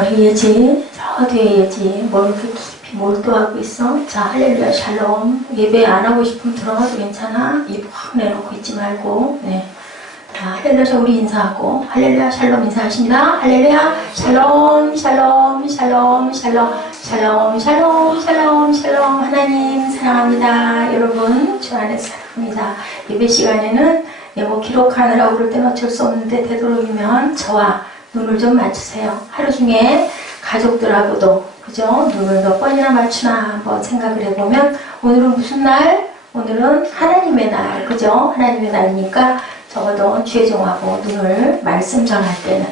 자, 우리 예지, 저 뒤에 예지, 뭘 이렇게 깊이 몰두하고 있어? 자, 할렐루야, 샬롬. 예배 안 하고 싶으면 들어가도 괜찮아? 입 확 내놓고 있지 말고, 네. 자, 할렐루야, 우리 인사하고, 할렐루야, 샬롬 인사하십니다. 할렐루야, 샬롬, 샬롬, 샬롬, 샬롬, 샬롬, 샬롬, 샬롬, 샬롬. 하나님, 사랑합니다. 여러분, 주 안에서 사랑합니다. 예배 시간에는 뭐 기록하느라고 그럴 때는 어쩔 수 없는데, 되도록이면 저와 눈을 좀 맞추세요. 하루 중에 가족들하고도, 그죠? 눈을 몇 번이나 맞추나 한번 생각을 해보면, 오늘은 무슨 날? 오늘은 하나님의 날, 그죠? 하나님의 날이니까 적어도 죄종하고 눈을 말씀 전할 때는,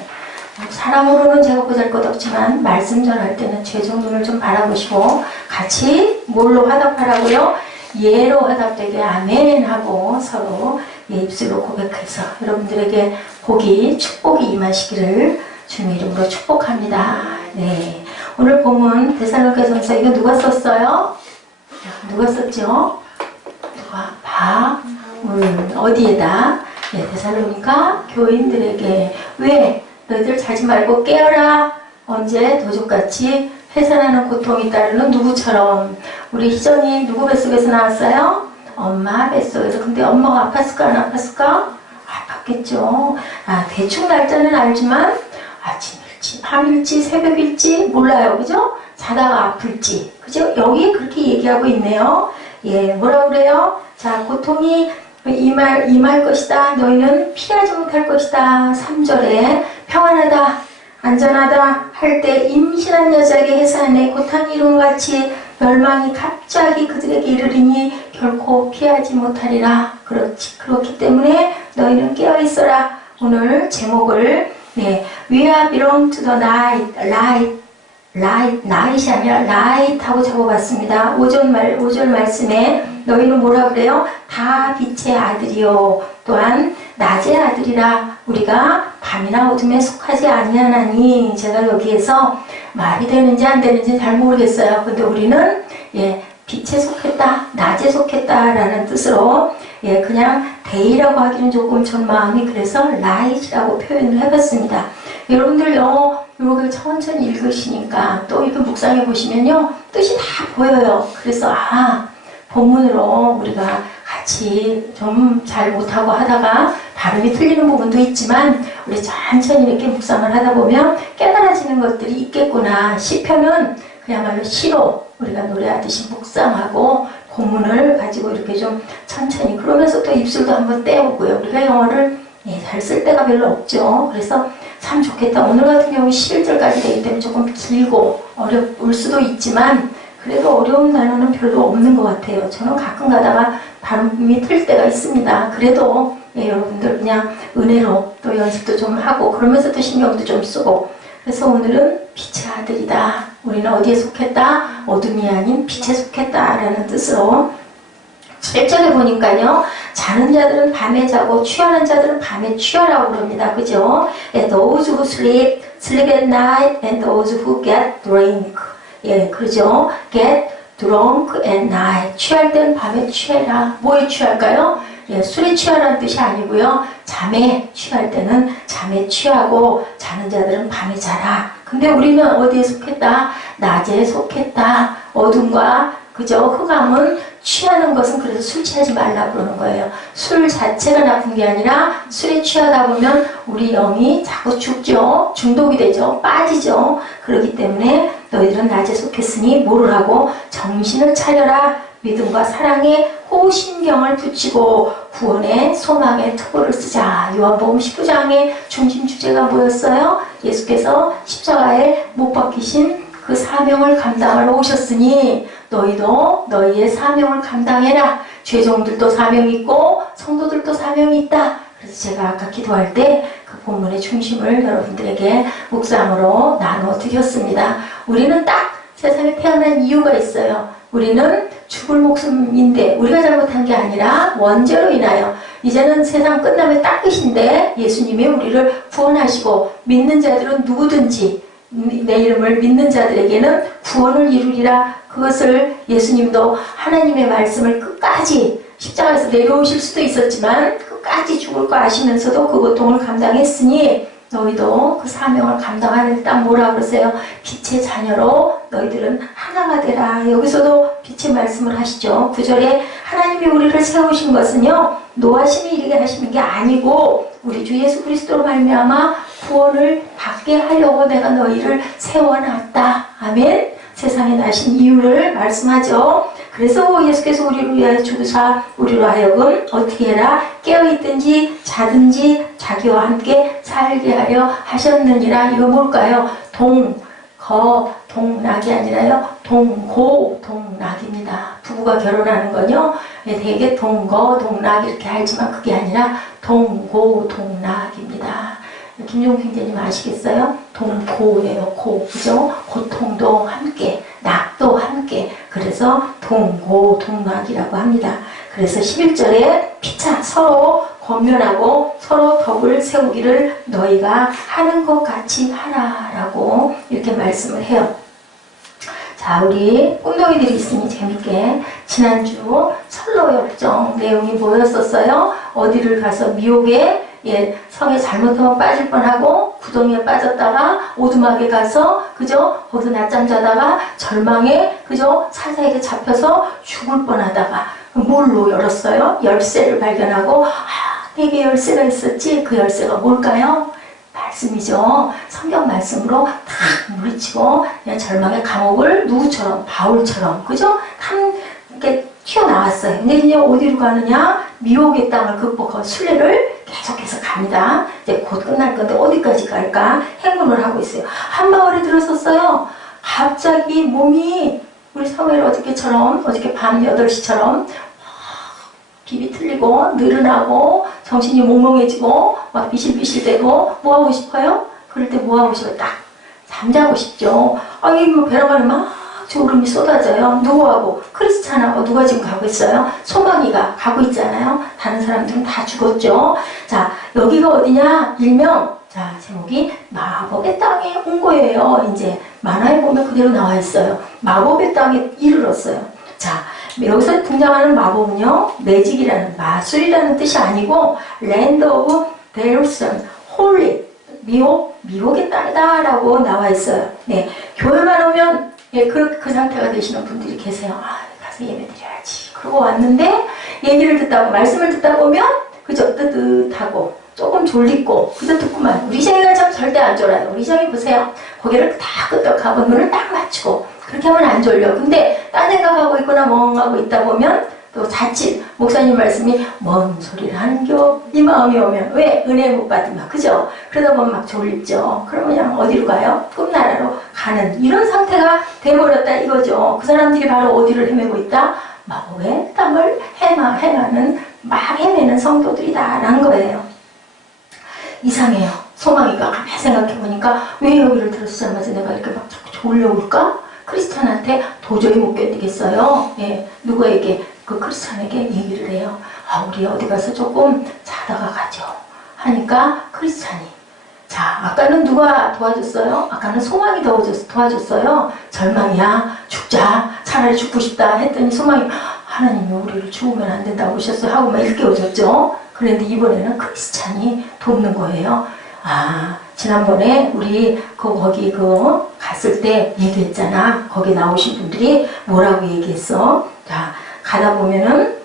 사람으로는 제가 보잘것없지만 말씀 전할 때는 죄종 눈을 좀 바라보시고 같이 뭘로 화답하라고요? 예로 화답되게 아멘 하고 서로 입술로 고백해서 여러분들에게 복이, 축복이 임하시기를 주님의 이름으로 축복합니다. 네, 오늘 본문 데살로니가전서 이거 누가 썼어요? 누가 썼죠? 누가? 어디에다? 네, 데살로니가 교인들에게 왜 너희들 자지 말고 깨어라. 언제 도둑같이 해산하는 고통이 따르는 누구처럼. 우리 희정이 누구 뱃속에서 나왔어요? 엄마 뱃속에서. 근데 엄마가 아팠을까 안 아팠을까? 아팠겠죠. 대충 날짜는 알지만 아침일지 밤일지 새벽일지 몰라요. 그죠? 자다가 아플지. 그죠? 여기 그렇게 얘기하고 있네요. 예, 뭐라고 그래요? 자, 고통이 임할 것이다. 너희는 피하지 못할 것이다. 3절에 평안하다, 안전하다 할 때 임신한 여자에게 해산해 고탕이 이룬 같이 멸망이 갑자기 그들에게 이르리니 결코 피하지 못하리라. 그렇기 때문에 너희는 깨어있어라. 오늘 제목을 We are belong to the night, night이 아니라 light 하고 적어봤습니다. 5절 말씀에 너희는 뭐라 그래요? 다 빛의 아들이요 또한 낮의 아들이라. 우리가 밤이나 어둠에 속하지 아니하나니. 제가 여기에서 말이 되는지 안 되는지 잘 모르겠어요. 근데 우리는 빛에 속했다, 낮에 속했다라는 뜻으로 그냥 데이라고 하기는 조금 전 마음이 그래서 light이라고 표현을 해봤습니다. 여러분들 영어 이렇게 천천히 읽으시니까 또 이렇게 묵상해 보시면요 뜻이 다 보여요. 그래서 본문으로 우리가 같이 좀 잘 못하고 하다가 발음이 틀리는 부분도 있지만 우리 천천히 이렇게 묵상을 하다 보면 깨달아지는 것들이 있겠구나. 시편은 그야말로 시로 우리가 노래하듯이 묵상하고 본문을 가지고 이렇게 좀 천천히, 그러면서 또 입술도 한번 떼오고요. 우리가 영어를 잘 쓸 때가 별로 없죠. 그래서 참 좋겠다. 오늘 같은 경우 11절까지 되기 때문에 조금 길고 어려울 수도 있지만 그래도 어려운 단어는 별로 없는 것 같아요. 저는 가끔 가다가 발음이 틀 때가 있습니다. 그래도 여러분들 그냥 은혜로 또 연습도 좀 하고 그러면서 또 신경도 좀 쓰고. 그래서 오늘은 빛의 아들이다. 우리는 어디에 속했다? 어둠이 아닌 빛에 속했다라는 뜻으로 7절에 보니까요, 자는 자들은 밤에 자고 취하는 자들은 밤에 취하라고 그럽니다. 그죠? And those who sleep at night, and those who get drunk. 그죠? Get drunk at night. 취할 때는 밤에 취해라. 뭐에 취할까요? 술에 취하라는 뜻이 아니고요. 잠에 취할 때는 잠에 취하고 자는 자들은 밤에 자라. 근데 우리는 어디에 속했다? 낮에 속했다. 어둠과 그죠? 흑암은 취하는 것은 그래서 술 취하지 말라고 그러는 거예요. 술 자체가 나쁜 게 아니라 술에 취하다 보면 우리 영이 자꾸 죽죠. 중독이 되죠. 빠지죠. 그렇기 때문에 너희들은 낮에 속했으니 뭐를 하고 정신을 차려라. 믿음과 사랑에 호신경을 붙이고 구원의 소망의 투구를 쓰자. 요한복음 19장의 중심 주제가 뭐였어요? 예수께서 십자가에 못 박히신 그 사명을 감당하러 오셨으니 너희도 너희의 사명을 감당해라. 죄종들도 사명이 있고 성도들도 사명이 있다. 그래서 제가 아까 기도할 때 그 본문의 중심을 여러분들에게 묵상으로 나누어 드렸습니다. 우리는 딱 세상에 태어난 이유가 있어요. 우리는 죽을 목숨인데 우리가 잘못한 게 아니라 원죄로 인하여 이제는 세상 끝나면 딱 끝인데 예수님이 우리를 구원하시고 믿는 자들은 누구든지 내 이름을 믿는 자들에게는 구원을 이루리라. 그것을 예수님도 하나님의 말씀을 끝까지 십자가에서 내려오실 수도 있었지만 끝까지 죽을 거 아시면서도 그 고통을 감당했으니 너희도 그 사명을 감당하는 딱 뭐라 그러세요? 빛의 자녀로 너희들은 하나가 되라. 여기서도 빛의 말씀을 하시죠. 9절에 하나님이 우리를 세우신 것은요, 노하심이 이르게 하시는 게 아니고 우리 주 예수 그리스도로 말미암아 구원을 받게 하려고 내가 너희를 세워놨다. 아멘. 세상에 나신 이유를 말씀하죠. 그래서 예수께서 우리를 위하여 죽으사 우리로 하여금 어떻게 해라? 깨어있든지 자든지 자기와 함께 살게 하려 하셨느니라. 이거 뭘까요? 동낙이 아니라요, 동고동락입니다. 부부가 결혼하는 건요, 되게 동거동락 이렇게 알지만 그게 아니라 동고동락입니다. 김종국 형제님 아시겠어요? 동고예요, 고. 그죠? 고통도 함께, 낙도 함께. 그래서 동고동락이라고 합니다. 그래서 11절에 피차 서로 권면하고 서로 덕을 세우기를 너희가 하는 것 같이 하라라고 이렇게 말씀을 해요. 자, 우리 꽁동이들이 있으니 재밌게 지난주 철로역정 내용이 뭐였었어요? 어디를 가서 미혹에 성에 잘못하면 빠질 뻔하고 구덩이에 빠졌다가 오두막에 가서 그죠? 거기서 낮잠 자다가 절망에 그죠? 사자에게 잡혀서 죽을 뻔하다가 뭘로 열었어요? 열쇠를 발견하고 4개 열쇠가 있었지. 그 열쇠가 뭘까요? 말씀이죠. 성경 말씀으로 탁 물리치고 그냥 절망의 감옥을 누구처럼? 바울처럼 그죠? 이렇게 튀어나왔어요. 근데 이제 어디로 가느냐? 미혹의 땅을 극복하고 순례를 계속해서 갑니다. 이제 곧 끝날 건데 어디까지 갈까? 행군을 하고 있어요. 한 마을에 들어섰어요. 갑자기 몸이 우리 사무엘 어저께 밤 8시처럼 입이 틀리고 느른하고 정신이 몽롱해지고 막 비실비실대고 뭐 하고 싶어요? 그럴 때 뭐 하고 싶어요? 딱 잠자고 싶죠. 아니 뭐 배라가는 막 졸음이 쏟아져요. 누구하고? 크리스찬하고 누가 지금 가고 있어요? 소망이가 가고 있잖아요. 다른 사람들은 다 죽었죠. 자, 여기가 어디냐? 일명 자, 제목이 마법의 땅에 온 거예요. 이제 만화에 보면 그대로 나와 있어요. 마법의 땅에 이르렀어요. 자, 여기서 등장하는 마법은요, 매직이라는 마술이라는 뜻이 아니고 land of delusion, holy, 미혹의 땅이다 라고 나와 있어요. 네, 교회만 오면 그 상태가 되시는 분들이 계세요. 가서 예배 드려야지. 그러고 왔는데 얘기를 듣다 말씀을 듣다 보면 그저 뜨뜻하고 조금 졸리고 그저 듣고만. 우리 시장이가 참 절대 안 졸아요. 우리 시장이 보세요. 고개를 다 끄덕하고 눈을 딱 맞추고 그렇게 하면 안 졸려. 근데 딴 생각하고 있거나 멍하고 있다 보면 또 자칫 목사님 말씀이 뭔 소리를 하는겨? 이 마음이 오면 왜? 은혜 못 받으면 그죠? 그러다 보면 막 졸립죠. 그러면 그냥 어디로 가요? 꿈나라로 가는 이런 상태가 돼버렸다 이거죠. 그 사람들이 바로 어디를 헤매고 있다? 마법의 땅을 막 헤매는 성도들이다라는 거예요. 이상해요. 소망이가 가만히 생각해보니까 왜 여기를 들어서자마자 내가 이렇게 막 자꾸 졸려올까? 크리스찬한테 도저히 못 견디겠어요. 예, 누구에게? 그 크리스찬에게 얘기를 해요. 우리 어디 가서 조금 자다가 가죠. 하니까 크리스찬이 자, 아까는 누가 도와줬어요? 아까는 소망이 도와줬어요. 절망이야. 죽자. 차라리 죽고 싶다 했더니 소망이 하나님이 우리를 죽으면 안 된다고 하셨어요. 하고 막 일깨워줬죠. 그런데 이번에는 크리스찬이 돕는 거예요. 지난번에 우리 거기 갔을 때 얘기했잖아. 거기 나오신 분들이 뭐라고 얘기했어? 자, 가다 보면은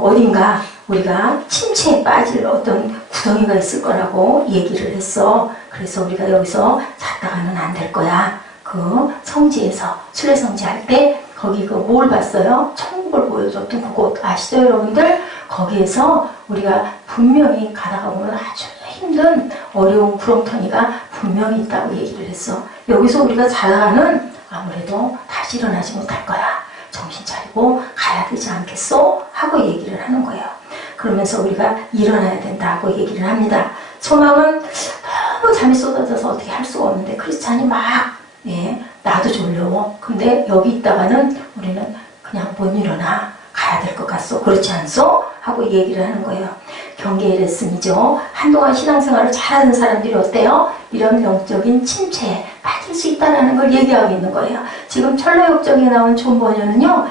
어딘가 우리가 침체에 빠질 어떤 구덩이가 있을 거라고 얘기를 했어. 그래서 우리가 여기서 잤다가는 안 될 거야. 그 성지에서 순례성지 할 때 거기 뭘 봤어요? 천국을 보여줬던 그곳 아시죠 여러분들? 거기에서 우리가 분명히 가다가 보면 아주 힘든 어려운 구렁텅이가 분명히 있다고 얘기를 했어. 여기서 우리가 자다가는 아무래도 다시 일어나지 못할 거야. 정신 차리고 가야 되지 않겠소? 하고 얘기를 하는 거예요. 그러면서 우리가 일어나야 된다고 얘기를 합니다. 소망은 너무 잠이 쏟아져서 어떻게 할 수가 없는데 크리스찬이 나도 졸려. 근데 여기 있다가는 우리는 그냥 못 일어나. 가야 될 것 같소. 그렇지 않소? 하고 얘기를 하는 거예요. 경계의 레슨이죠. 한동안 신앙생활을 잘하는 사람들이 어때요? 이런 영적인 침체에 빠질 수 있다는 걸 얘기하고 있는 거예요. 지금 철로역정에 나온 존 버녀는요.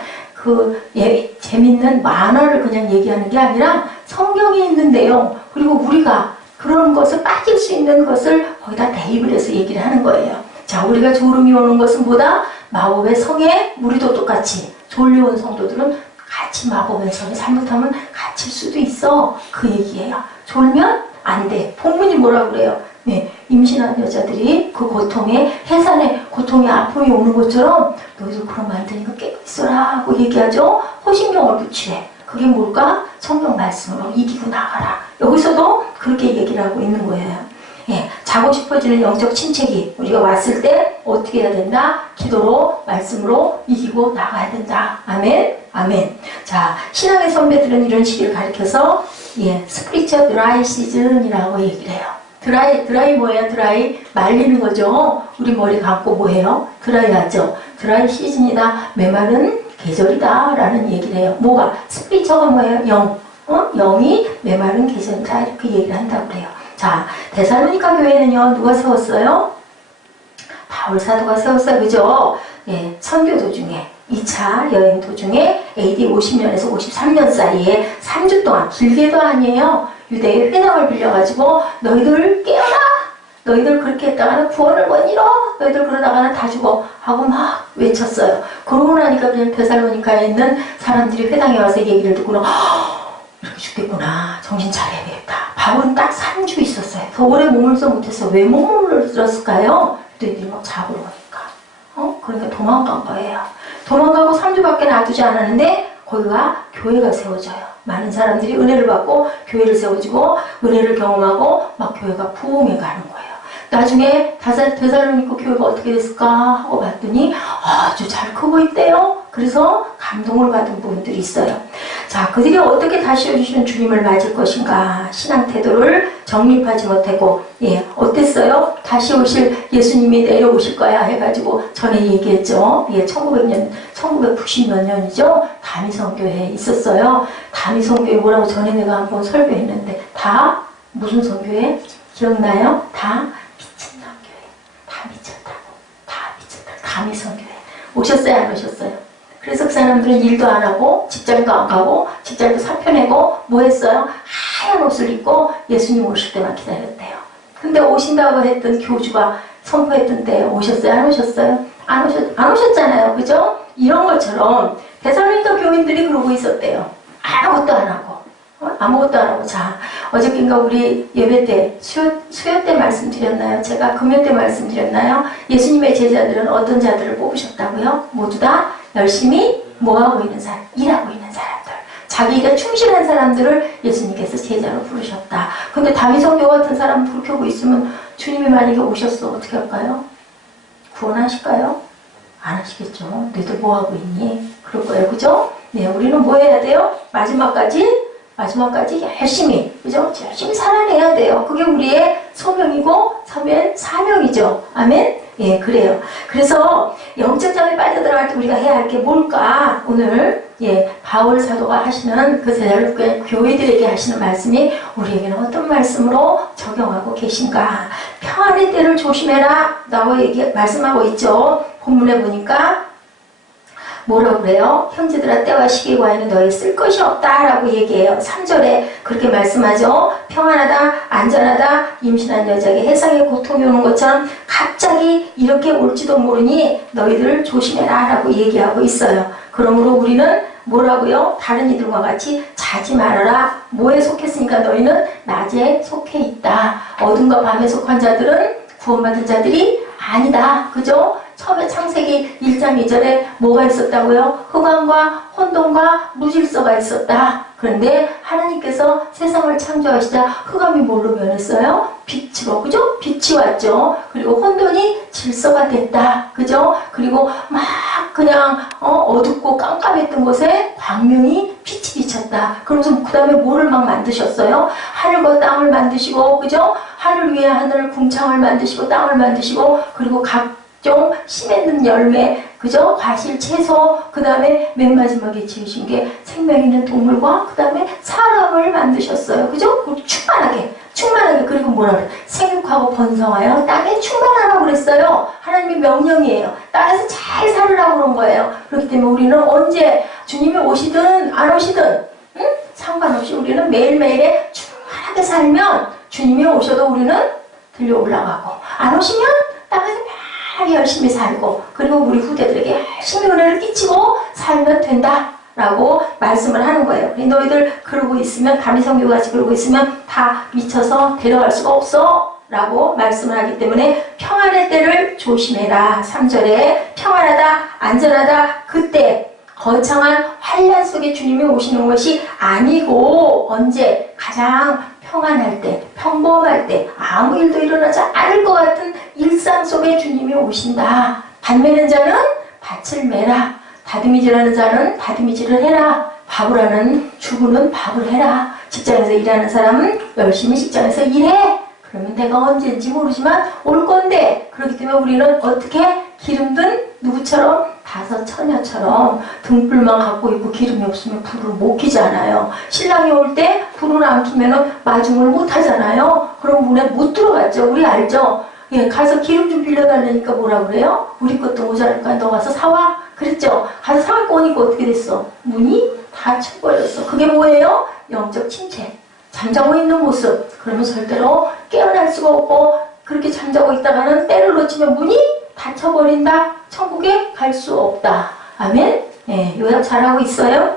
재밌는 만화를 그냥 얘기하는 게 아니라 성경에 있는 내용 그리고 우리가 그런 것을 빠질 수 있는 것을 거기다 대입을 해서 얘기를 하는 거예요. 자, 우리가 졸음이 오는 것은 뭐다? 마법의 성에 우리도 똑같이 졸려온 성도들은 같이 마법의 성에 잘못하면 갇힐 수도 있어. 그 얘기예요. 졸면 안 돼. 본문이 뭐라고 그래요? 네, 임신한 여자들이 그 고통에 해산의 고통에 아픔이 오는 것처럼 너희도 그러면 안 되니까 깨어 있어라 하고 얘기하죠. 호신경을 붙이래. 그게 뭘까? 성경 말씀으로 이기고 나가라. 여기서도 그렇게 얘기를 하고 있는 거예요. 예, 자고 싶어지는 영적 침체기 우리가 왔을 때 어떻게 해야 된다? 기도로 말씀으로 이기고 나가야 된다. 아멘. 아멘. 자, 신앙의 선배들은 이런 시기를 가리켜서 스피리처 드라이 시즌이라고 얘기를 해요. 드라이 뭐예요? 드라이 말리는 거죠. 우리 머리 감고 뭐해요? 드라이 하죠. 드라이 시즌이다. 메마른 계절이다 라는 얘기를 해요. 뭐가? 스피리처가 뭐예요? 영. 영이 메마른 계절이다 이렇게 얘기를 한다고 그래요. 자, 데살로니가 교회는요 누가 세웠어요? 바울 사도가 세웠어요. 그죠? 예, 선교 도중에 2차 여행 도중에 AD 50년에서 53년 사이에 3주 동안 길게도 아니에요. 유대의 회당을 빌려가지고 너희들 깨어나! 너희들 그렇게 했다가는 구원을 못 이뤄! 너희들 그러다가는 다 죽어! 하고 막 외쳤어요. 그러고 나니까 그냥 데살로니카에 있는 사람들이 회당에 와서 얘기를 듣고는 이렇게 죽겠구나. 정신 차려야 되겠다. 바울은 딱 3주 있었어요. 더 오래 머물지 못했어요. 왜 머물렀을까요? 그들이 막 잡으러 가니까. 그러니까 도망간 거예요. 도망가고 3주밖에 놔두지 않았는데 거기가 교회가 세워져요. 많은 사람들이 은혜를 받고 교회를 세워지고 은혜를 경험하고 막 교회가 부흥해 가는 거예요. 나중에 데살로니가 교회가 어떻게 됐을까 하고 봤더니 아주 잘 크고 있대요. 그래서 감동을 받은 부분들이 있어요. 자, 그들이 어떻게 다시 오시는 주님을 맞을 것인가? 신앙 태도를 정립하지 못하고 어땠어요? 다시 오실 예수님이 내려오실 거야 해가지고 전에 얘기했죠. 1990몇 년이죠. 다미성교회에 있었어요. 다미성교회 뭐라고 전에 내가 한번 설교했는데 다 무슨 성교회? 기억나요? 다 미친놈 교회. 다 미쳤다고. 다 미쳤다. 다미성교회. 오셨어요? 안 오셨어요? 그래서 그 사람들은 일도 안 하고 직장도 안 가고 직장도 사표내고 뭐 했어요? 하얀 옷을 입고 예수님 오실 때만 기다렸대요. 근데 오신다고 했던 교주가 선포했던 때 오셨어요? 안 오셨어요? 안 오셨잖아요. 그죠? 이런 것처럼 데살로니가 교인들이 그러고 있었대요. 아무것도 안 하고. 아무것도 안 하고. 자, 어저께인가 우리 예배 때 수요 때 말씀드렸나요? 제가 금요 때 말씀드렸나요? 예수님의 제자들은 어떤 자들을 뽑으셨다고요? 모두 다 열심히 뭐하고 있는 사람? 일하고 있는 사람들. 자기 일에 충실한 사람들을 예수님께서 제자로 부르셨다. 근데 다미성교 같은 사람 그렇게 하고 있으면 주님이 만약에 오셨어 어떻게 할까요? 구원하실까요? 안 하시겠죠. 너희들 뭐하고 있니? 그럴 거예요. 그죠? 네, 우리는 뭐 해야 돼요? 마지막까지 열심히, 그죠? 열심히 살아내야 돼요. 그게 우리의 소명이고 사명이죠. 아멘? 예, 그래요. 그래서 영적 잠에 빠져들어갈 때 우리가 해야 할 게 뭘까? 오늘 바울 사도가 하시는 그 데살로니가 교회들에게 하시는 말씀이 우리에게는 어떤 말씀으로 적용하고 계신가? 평안의 때를 조심해라 라고 말씀하고 있죠. 본문에 보니까 뭐라고 그래요? 형제들아 때와 시기에 관하여는 너희 쓸 것이 없다라고 얘기해요. 3절에 그렇게 말씀하죠. 평안하다, 안전하다, 임신한 여자에게 해상의 고통이 오는 것처럼 갑자기 이렇게 올지도 모르니 너희들 조심해라 라고 얘기하고 있어요. 그러므로 우리는 뭐라고요? 다른 이들과 같이 자지 말아라. 뭐에 속했으니까 너희는 낮에 속해 있다. 어둠과 밤에 속한 자들은 구원받은 자들이 아니다. 그죠? 처음에 창세기 1장 2절에 뭐가 있었다고요? 흑암과 혼돈과 무질서가 있었다. 그런데 하나님께서 세상을 창조하시자 흑암이 뭘로 변했어요? 빛으로. 그죠? 빛이 왔죠. 그리고 혼돈이 질서가 됐다. 그죠? 그리고 막 그냥 어둡고 깜깜했던 곳에 광명이 빛이 비쳤다. 그러면서 그 다음에 뭐를 막 만드셨어요? 하늘과 땅을 만드시고, 그죠? 하늘 위에 하늘 궁창을 만드시고 땅을 만드시고, 그리고 각종 심했는 열매, 그죠? 과실, 채소, 그 다음에 맨 마지막에 지으신 게 생명 있는 동물과 그 다음에 사람을 만드셨어요. 그죠? 충만하게. 그리고 뭐라 그래? 생육하고 번성하여 땅에 충만하라고 그랬어요. 하나님의 명령이에요. 땅에서 잘 살으라고 그런 거예요. 그렇기 때문에 우리는 언제 주님이 오시든 안 오시든 상관없이 우리는 매일매일에 충만하게 살면 주님이 오셔도 우리는 들려 올라가고, 안 오시면 나가서 편하게 열심히 살고, 그리고 우리 후대들에게 열심히 은혜를 끼치고 살면 된다 라고 말씀을 하는 거예요. 너희들 그러고 있으면, 다미성교같이 그러고 있으면 다 미쳐서 데려갈 수가 없어 라고 말씀을 하기 때문에 평안의 때를 조심해라. 3절에 평안하다, 안전하다, 그때 거창한 환난 속에 주님이 오시는 것이 아니고, 언제? 가장 평안할 때, 평범할 때, 아무 일도 일어나지 않을 것 같은 일상 속에 주님이 오신다. 밭 매는 자는 밭을 매라. 다듬이질하는 자는 다듬이질을 해라. 밥을 하는 주부는 밥을 해라. 직장에서 일하는 사람은 열심히 직장에서 일해. 그러면 내가 언제인지 모르지만 올 건데, 그렇기 때문에 우리는 어떻게 기름든 누구처럼? 다섯 처녀처럼 등불만 갖고 있고 기름이 없으면 불을 못 켜잖아요. 신랑이 올 때 불을 안 켜면 마중을 못 하잖아요. 그럼 문에 못 들어갔죠. 우리 알죠? 예, 가서 기름 좀 빌려달라니까 뭐라 그래요? 우리 것도 모자랄까 너 가서 사와? 그랬죠? 가서 사갖고 오니까 어떻게 됐어? 문이 닫혀버렸어. 그게 뭐예요? 영적 침체. 잠자고 있는 모습. 그러면 절대로 깨어날 수가 없고, 그렇게 잠자고 있다가는 때를 놓치면 문이 닫혀버린다. 천국에 갈 수 없다. 아멘? 예, 요약 잘하고 있어요?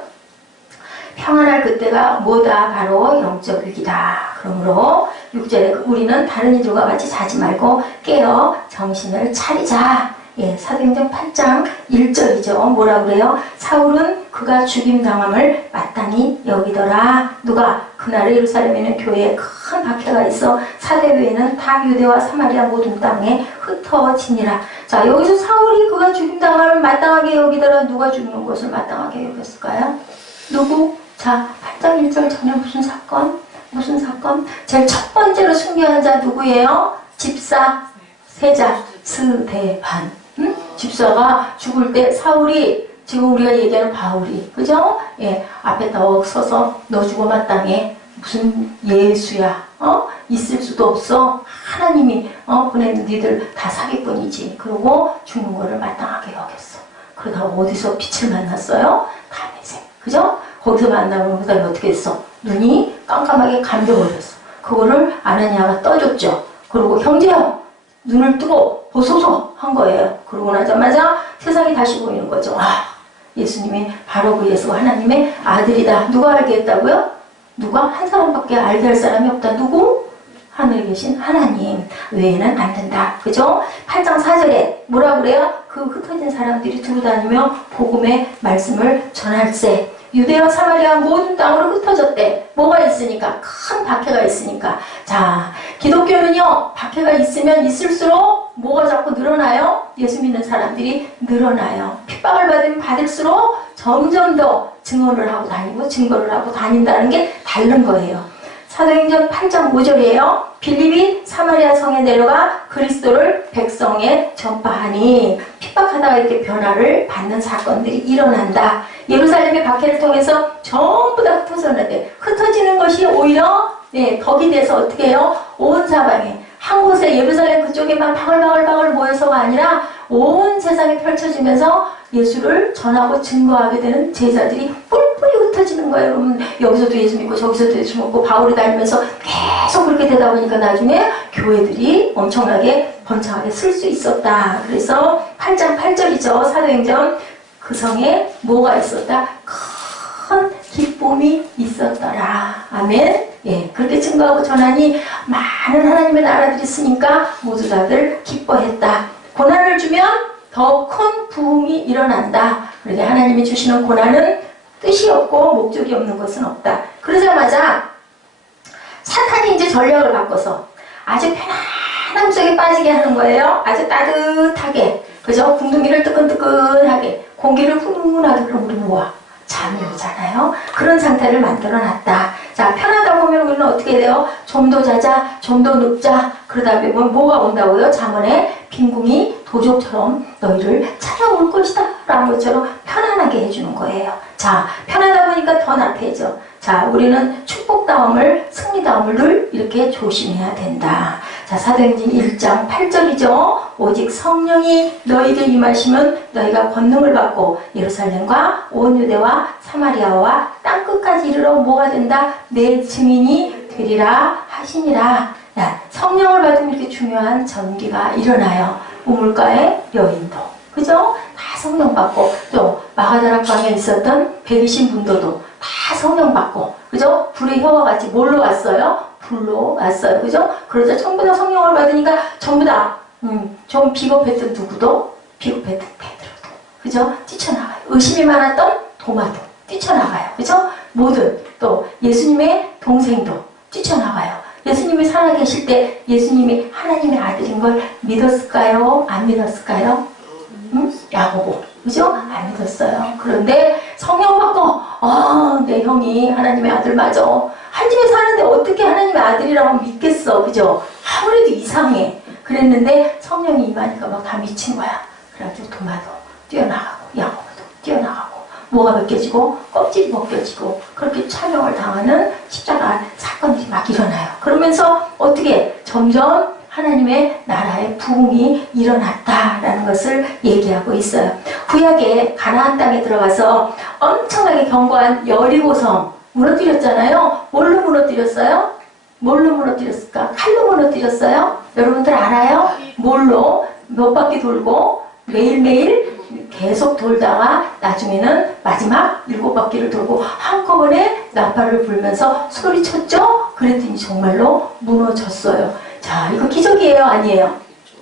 평안할 그때가 뭐다? 바로 영적 위기다. 그러므로 6절에 우리는 다른 이들과 같이 자지 말고 깨어 정신을 차리자. 예, 사도행전 8장 1절이죠. 뭐라 그래요? 사울은 그가 죽임당함을 마땅히 여기더라. 누가? 그날의 예루살렘에는 교회에 큰 박해가 있어 사대교회는 다 유대와 사마리아 모든 땅에 흩어지니라. 자, 여기서 사울이 그가 죽임당함을 마땅하게 여기더라. 누가 죽는 것을 마땅하게 여겼을까요? 누구? 자, 8장 1절 전에 무슨 사건? 무슨 사건? 제일 첫 번째로 순교한 자 누구예요? 집사, 세자, 스데반. 응? 집사가 죽을 때 사울이, 지금 우리가 얘기하는 바울이, 그죠? 예, 앞에 딱 서서 너 죽어 마땅해. 무슨 예수야? 있을 수도 없어. 하나님이 보낸 니들 다 사기꾼이지. 그러고 죽는 거를 마땅하게 여겼어. 그러다가 어디서 빛을 만났어요? 다메섹. 그죠? 거기서 만나면 그 다음에 어떻게 했어? 눈이 깜깜하게 감겨버렸어. 그거를 아나니아가 떠줬죠. 그리고 형제요, 눈을 뜨고 보소서 한 거예요. 그러고 나자마자 세상이 다시 보이는 거죠. 아, 예수님이 바로 그 예수가 하나님의 아들이다. 누가 알게 했다고요? 누가? 한 사람밖에 알게 할 사람이 없다. 누구? 하늘에 계신 하나님 외에는 안 된다. 그죠? 8장 4절에 뭐라 그래요? 그 흩어진 사람들이 두루 다니며 복음의 말씀을 전할세. 유대와 사마리아 모든 땅으로 흩어졌대. 뭐가 있으니까? 큰 박해가 있으니까. 자, 기독교는요, 박해가 있으면 있을수록 뭐가 자꾸 늘어나요? 예수 믿는 사람들이 늘어나요. 핍박을 받으면 받을수록 점점 더 증언을 하고 다니고 증거를 하고 다닌다는 게 다른 거예요. 사도행전 8장 5절이에요. 빌립이 사마리아 성에 내려가 그리스도를 백성에 전파하니 핍박하다가 이렇게 변화를 받는 사건들이 일어난다. 예루살렘의 박해를 통해서 전부 다 흩어졌는데, 흩어지는 것이 오히려 덕이 돼서 어떻게 해요? 온 사방에 한 곳에 예루살렘 그쪽에만 바글바글 모여서가 아니라 온 세상에 펼쳐지면서 예수를 전하고 증거하게 되는 제자들이 뿔뿔이 흩어지는 거예요. 여러분, 여기서도 예수 믿고 저기서도 예수 믿고 바울이 다니면서 계속 그렇게 되다 보니까 나중에 교회들이 엄청나게 번창하게 쓸 수 있었다. 그래서 8장 8절이죠. 사도행전. 그 성에 뭐가 있었다? 큰 기쁨이 있었더라. 아멘. 예, 그렇게 증거하고 전하니 많은 하나님의 나라들이 있으니까 모두 다들 기뻐했다. 고난을 주면 더 큰 부흥이 일어난다. 그러게 하나님이 주시는 고난은 뜻이 없고 목적이 없는 것은 없다. 그러자마자 사탄이 이제 전략을 바꿔서 아주 편안함 속에 빠지게 하는 거예요. 아주 따뜻하게. 그죠? 궁둥이를 뜨끈뜨끈하게, 공기를 훈훈하게. 그럼 우리는 뭐야? 잠이 오잖아요. 그런 상태를 만들어놨다. 자, 편하다 보면 우리는 어떻게 돼요? 좀 더 자자, 좀 더 눕자. 그러다 보면 뭐가 온다고요? 잠언에 빈궁이 도적처럼 너희를 찾아올 것이다 라는 것처럼 편안하게 해주는 거예요. 자, 편하다 보니까 더 나태해져. 자, 우리는 축복다움을, 승리다움을 늘 이렇게 조심해야 된다. 자, 사도행전 1장 8절이죠. 오직 성령이 너희에게 임하시면 너희가 권능을 받고 예루살렘과 온 유대와 사마리아와 땅끝까지 이르러 뭐가 된다? 내 증인이 되리라 하시니라. 야, 성령을 받으면 이렇게 중요한 전기가 일어나요. 우물가의 여인도. 그죠? 다 성령 받고, 또 마가다락방에 있었던 120문도도 다 성령 받고, 그죠? 불의 혀와 같이 뭘로 왔어요? 불로 왔어요. 그죠? 그러자 전부 다 성령을 받으니까 전부 다, 좀 비겁했던 누구도, 비겁했던 베드로도, 그죠? 뛰쳐나가요. 의심이 많았던 도마도 뛰쳐나가요. 그죠? 모든, 또 예수님의 동생도 뛰쳐나가요. 예수님이 살아계실 때 예수님이 하나님의 아들인 걸 믿었을까요? 안 믿었을까요? 야고보, 그죠? 안 믿었어요. 그런데 성령 받고, 내 형이 하나님의 아들 맞아. 한 집에 사는데 어떻게 하나님의 아들이라고 믿겠어, 그죠? 아무래도 이상해. 그랬는데 성령이 임하니까 막 다 미친 거야. 그래가지고 도마도 뛰어나가고, 야고보도 뛰어나가고, 뭐가 벗겨지고, 껍질이 벗겨지고, 그렇게 참형을 당하는 십자가 사건이 막 일어나요. 그러면서 어떻게 점점 하나님의 나라의 부흥이 일어났다라는 것을 얘기하고 있어요. 구약에 가나안 땅에 들어가서 엄청나게 견고한 여리고성 무너뜨렸잖아요. 뭘로 무너뜨렸어요? 뭘로 무너뜨렸을까? 칼로 무너뜨렸어요? 여러분들 알아요? 뭘로? 몇 바퀴 돌고 매일매일 계속 돌다가 나중에는 마지막 7바퀴를 돌고 한꺼번에 나팔을 불면서 소리쳤죠? 그랬더니 정말로 무너졌어요. 자, 이거 기적이에요? 아니에요?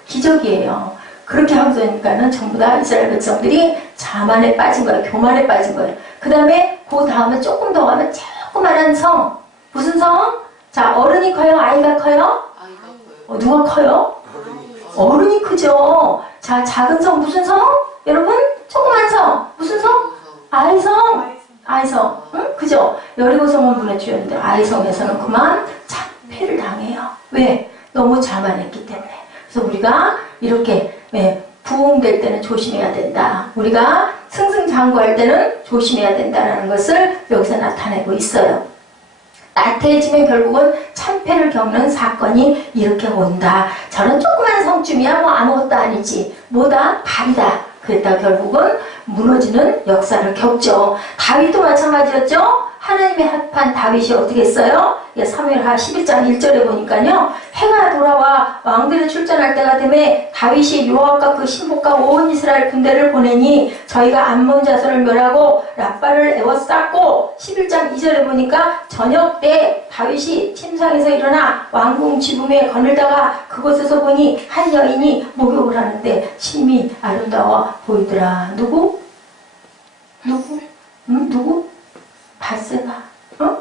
기적이에요. 그렇게 하고 나니까는 전부 다 이스라엘 백성들이 자만에 빠진 거예요. 교만에 빠진 거예요. 그 다음에 그 다음에 조금 더 가면 조그만한 성. 무슨 성? 자, 어른이 커요? 아이가 커요? 누가 커요? 어른이 크죠. 자, 작은 성 무슨 성? 여러분? 조그만 성 무슨 성? 아이성. 아이성. 응? 그죠? 여리고성은 무너뜨렸는데 아이성에서는 그만 잡패를 당해요. 왜? 너무 자만했기 때문에. 그래서 우리가 이렇게 부흥될 때는 조심해야 된다. 우리가 승승장구할 때는 조심해야 된다는 것을 여기서 나타내고 있어요. 나태해지면 결국은 참패를 겪는 사건이 이렇게 온다. 저런 조그만 성쯤이야 뭐 아무것도 아니지. 뭐다? 밥이다. 그랬다가 결국은 무너지는 역사를 겪죠. 다윗도 마찬가지였죠. 하나님의 합한 다윗이 어떻게 했어요? 사무엘하 11장 1절에 보니까요. 해가 돌아와 왕들이 출전할 때가 되매 다윗이 요압과 그 신복과 온 이스라엘 군대를 보내니 저희가 암몬 자손을 멸하고 라빠를 에워쌌고 11장 2절에 보니까 저녁 때 다윗이 침상에서 일어나 왕궁 지붕에 거닐다가 그곳에서 보니 한 여인이 목욕을 하는데 심히 아름다워 보이더라. 누구? 누구? 바세바.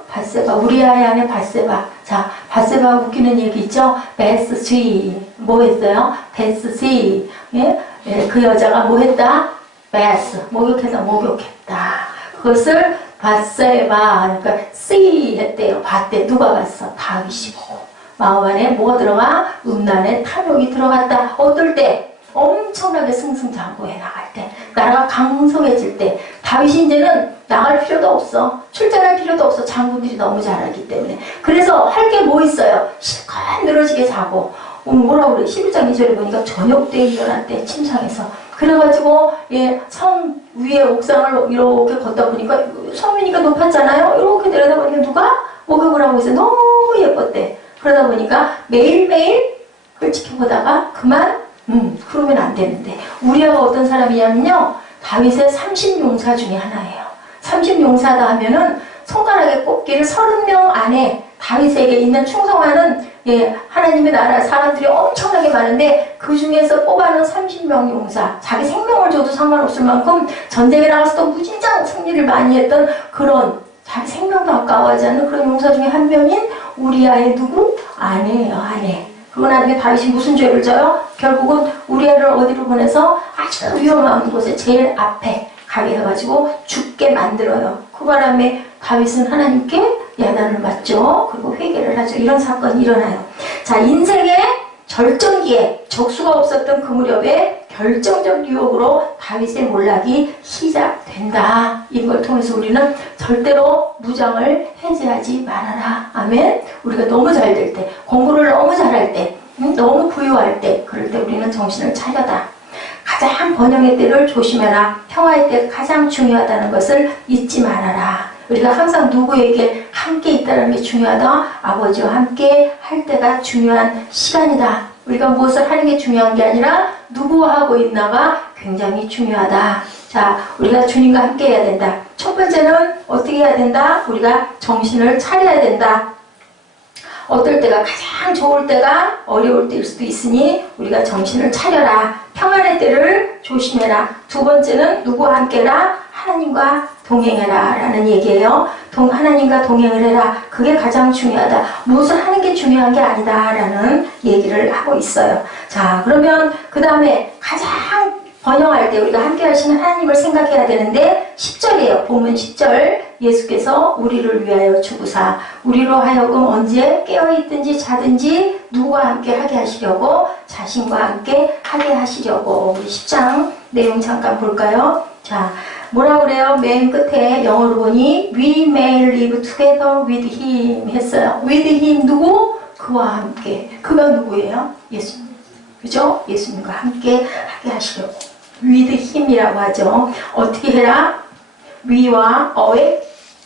바세바. 우리아의 아내 바세바. 자, 바세바 웃기는 얘기 있죠? 베스시. 뭐 했어요? 베스시. 예? 그 여자가 뭐 했다? 베스. 목욕해서 목욕했다. 그것을 바세바. 그러니까 씨 했대요. 봤대. 누가 봤어? 다윗이 보고. 마음 안에 뭐가 들어가? 음란의 탐욕이 들어갔다. 어떨 때? 엄청나게 승승장구해 나갈 때, 나라가 강성해질 때, 다윗이 이제는 나갈 필요도 없어. 출전할 필요도 없어. 장군들이 너무 잘하기 때문에. 그래서 할 게 뭐 있어요? 실컷 늘어지게 자고, 뭐라 그래? 11장 2절에 보니까 저녁 때 일어났대, 침상에서. 그래가지고, 성 위에 옥상을 이렇게 걷다 보니까, 성이니까 높았잖아요? 이렇게 내려다 보니까 누가 목욕을 하고 있어. 너무 예뻤대. 그러다 보니까 매일매일 그걸 지켜보다가 그만 그러면 안 되는데. 우리아가 어떤 사람이냐면요. 다윗의 30용사 중에 하나예요. 30용사다 하면은 손가락에 꼽기를 30명 안에 다윗에게 있는 충성하는 하나님의 나라 사람들이 엄청나게 많은데 그 중에서 뽑아놓은 30명 용사, 자기 생명을 줘도 상관없을 만큼 전쟁에 나가서도 무진장 승리를 많이 했던 그런 자기 생명도 아까워하지 않는 그런 용사 중에 한 명인 우리아의 누구? 아내예요. 아내. 그거 나중에 다윗이 무슨 죄를 져요? 결국은 우리아를 어디로 보내서 아주 위험한 곳에 제일 앞에 가게 해가지고 죽게 만들어요. 그 바람에 다윗은 하나님께 야단을 맞죠. 그리고 회개를 하죠. 이런 사건이 일어나요. 자, 인생의 절정기에 적수가 없었던 그 무렵에 결정적 유혹으로 다윗의 몰락이 시작된다. 이걸 통해서 우리는 절대로 무장을 해제하지 말아라. 아멘. 우리가 너무 잘 될 때, 공부를 너무 잘할 때, 너무 부유할 때, 그럴 때 우리는 정신을 차려다. 가장 번영의 때를 조심해라. 평화의 때 가장 중요하다는 것을 잊지 말아라. 우리가 항상 누구에게 함께 있다는 게 중요하다. 아버지와 함께 할 때가 중요한 시간이다. 우리가 무엇을 하는 게 중요한 게 아니라 누구와 하고 있나가 굉장히 중요하다. 자, 우리가 주님과 함께 해야 된다. 첫 번째는 어떻게 해야 된다? 우리가 정신을 차려야 된다. 어떨 때가 가장 좋을 때가 어려울 때일 수도 있으니 우리가 정신을 차려라. 평안의 때를 조심해라. 두 번째는 누구와 함께라? 하나님과 동행해라 라는 얘기예요. 하나님과 동행을 해라. 그게 가장 중요하다. 무엇을 하는 게 중요한 게 아니다 라는 얘기를 하고 있어요. 자, 그러면 그 다음에 가장 번영할 때 우리가 함께 하시는 하나님을 생각해야 되는데 10절이에요. 본문 10절. 예수께서 우리를 위하여 주구사 우리로 하여금 언제 깨어있든지 자든지 누구와 함께 하게 하시려고 자신과 함께 하게 하시려고. 우리 10장 내용 잠깐 볼까요? 자, 뭐라 그래요? 맨 끝에 영어로 보니 We may live together with him 했어요. with him 누구? 그와 함께. 그가 누구예요? 예수님. 그죠? 예수님과 함께 하게 하시려고. with him이라고 하죠. 어떻게 해라? 위와 awake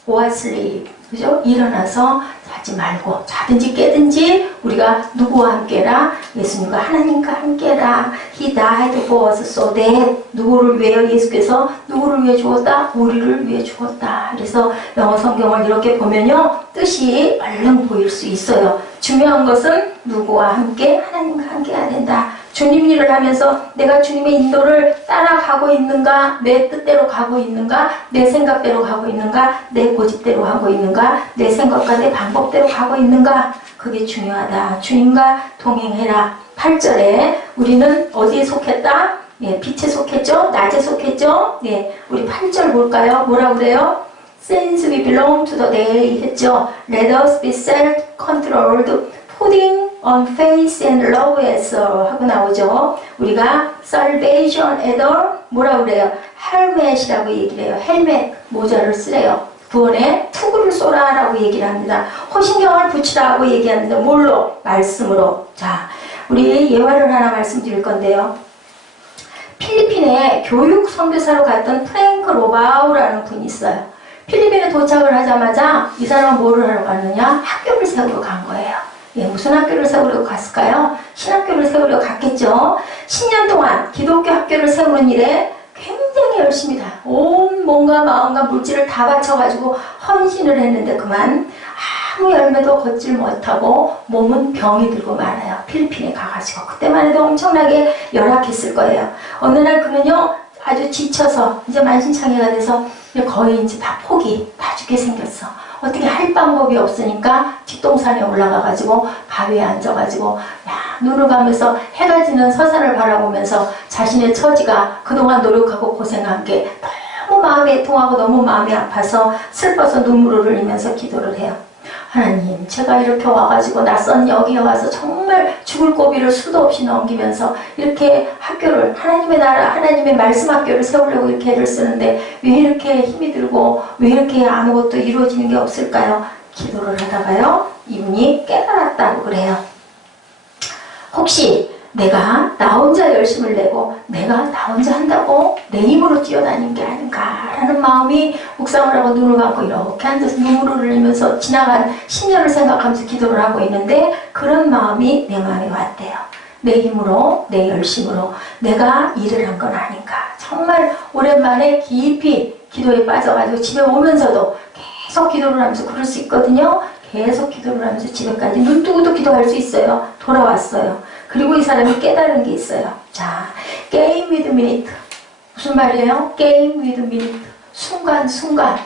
or sleep. 그죠? 일어나서 자지 말고 자든지 깨든지 우리가 누구와 함께라? 예수님과 하나님과 함께라. He died for us so that 누구를 위해 예수께서 누구를 위해 죽었다? 우리를 위해 죽었다. 그래서 영어 성경을 이렇게 보면요. 뜻이 얼른 보일 수 있어요. 중요한 것은 누구와 함께? 하나님과 함께 해야 된다. 주님 일을 하면서 내가 주님의 인도를 따라가고 있는가? 내 뜻대로 가고 있는가? 내 생각대로 가고 있는가? 내 고집대로 가고 있는가? 내 생각과 내 방법대로 가고 있는가? 그게 중요하다. 주님과 동행해라. 8절에 우리는 어디에 속했다? 예, 빛에 속했죠? 낮에 속했죠? 예, 우리 8절 볼까요? 뭐라 그래요? Since we belong to the day 했죠? Let us be self-controlled, putting on faith and love as 하고 나오죠. 우리가 salvation as 뭐라 그래요? 헬멧이라고 얘기를 해요. 헬멧, 모자를 쓰래요. 구원에 투구를 쏘라 라고 얘기를 합니다. 호신경을 붙이라고 얘기합니다. 뭘로? 말씀으로. 자, 우리 예화를 하나 말씀드릴 건데요. 필리핀에 교육 선교사로 갔던 프랭크 로바우라는 분이 있어요. 필리핀에 도착을 하자마자 이 사람은 뭐를 하러 갔느냐? 학교를 세우러 간 거예요. 예, 무슨 학교를 세우려고 갔을까요? 신학교를 세우려고 갔겠죠. 10년 동안 기독교 학교를 세우는 일에 굉장히 열심히 온 몸과 마음과 물질을 다 바쳐가지고 헌신을 했는데 그만 아무 열매도 걷질 못하고 몸은 병이 들고 말아요. 필리핀에 가가지고 그때만 해도 엄청나게 열악했을 거예요. 어느 날 그는요 아주 지쳐서 이제 만신창이가 돼서 거의 이제 다 다 죽게 생겼어. 어떻게 할 방법이 없으니까 뒷동산에 올라가가지고 바위에 앉아가지고 눈을 감으면서 해가 지는 서산을 바라보면서 자신의 처지가 그동안 노력하고 고생한 게 너무 마음이 애통하고 너무 마음이 아파서 슬퍼서 눈물을 흘리면서 기도를 해요. 하나님, 제가 이렇게 와가지고 낯선 여기에 와서 정말 죽을 고비를 수도 없이 넘기면서 이렇게 학교를 하나님의 나라, 하나님의 말씀 학교를 세우려고 이렇게 애를 쓰는데 왜 이렇게 힘이 들고 왜 이렇게 아무것도 이루어지는 게 없을까요? 기도를 하다가요, 이분이 깨달았다고 그래요. 혹시 내가 나 혼자 열심을 내고 내가 나 혼자 한다고 내 힘으로 뛰어다니는 게 아닌가라는 마음이 묵상을 하고 눈을 감고 이렇게 앉아서 눈물을 흘리면서 지나간 10년을 생각하면서 기도를 하고 있는데 그런 마음이 내 마음에 왔대요. 내 힘으로, 내 열심으로 내가 일을 한 건 아닌가. 정말 오랜만에 깊이 기도에 빠져가지고 집에 오면서도 계속 기도를 하면서 그럴 수 있거든요. 계속 기도를 하면서 집에까지 눈 뜨고도 기도할 수 있어요. 돌아왔어요. 그리고 이 사람이 깨달은 게 있어요. 자, 게임 위드 미니트. 무슨 말이에요? 게임 위드 미니트. 순간순간